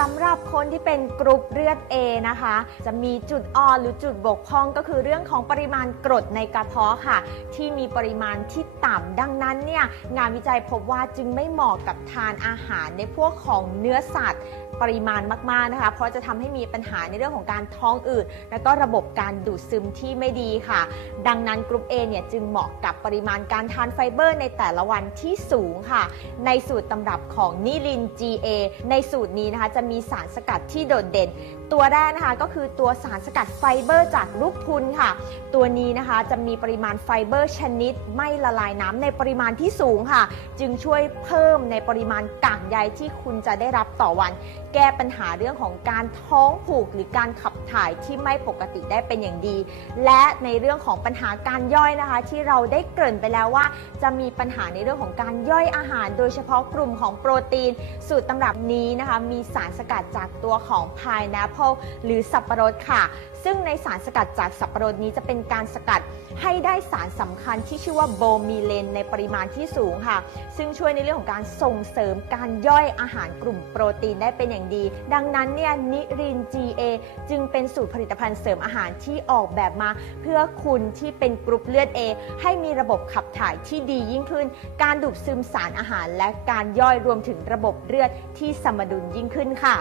สำหรับคนที่เป็นกรุ๊ปเลือด A นะคะ จะมีจุดอ่อนหรือจุดบกพร่องก็คือเรื่องของปริมาณกรดในกระเพาะค่ะ ที่มีปริมาณที่ต่ำดังนั้นเนี่ยงานวิจัยพบว่าจึงไม่เหมาะกับทานอาหารในพวกของเนื้อสัตว์ปริมาณมากๆนะคะ เพราะจะทำให้มีปัญหาในเรื่องของการท้องอืดและก็ระบบการดูดซึมที่ไม่ดีค่ะ ดังนั้นกรุ๊ป A เนี่ยจึงเหมาะกับปริมาณการทานไฟเบอร์ในแต่ละวันที่สูงค่ะ ในสูตรตำรับของนิลิน GA ในสูตรนี้นะคะจะมีมีสารสกัดที่โดดเด่น ตัวแรกนะคะก็คือตัวสารสกัดไฟเบอร์จากลูกพุนค่ะ ตัวนี้นะคะจะมีปริมาณไฟเบอร์ชนิด ไม่ละลายน้ำในปริมาณที่สูงค่ะ จึงช่วยเพิ่มในปริมาณกากใยที่คุณจะได้รับต่อวัน แก้ปัญหาเรื่องของการท้องผูกหรือการขับถ่ายที่ไม่ปกติได้เป็นอย่างดี และในเรื่องของปัญหาการย่อยนะคะ ที่เราได้เกริ่นไปแล้วว่า จะมีปัญหาในเรื่องของการย่อยอาหาร โดยเฉพาะกลุ่มของโปรตีน สูตรตำรับนี้นะคะ มีสารสกัดจากตัวของ pineapple หรือสับปะรดค่ะ ซึ่งในสารสกัดจากสับปะรดนี้จะเป็นการสกัดให้ได้สารสำคัญที่ชื่อว่าโบมีเลนในปริมาณที่สูงค่ะ ซึ่งช่วยในเรื่องของการส่งเสริมการย่อยอาหารกลุ่มโปรตีนได้เป็นอย่างดี ดังนั้นเนี่ยนิริน GA จึงเป็นสูตรผลิตภัณฑ์เสริมอาหารที่ออกแบบมา เพื่อคุณที่เป็นกรุ๊ปเลือด A ให้มีระบบขับถ่ายที่ดียิ่งขึ้น การดูดซึมสารอาหาร และการย่อยรวมถึงระบบเลือดที่สมดุลยิ่งขึ้นค่ะ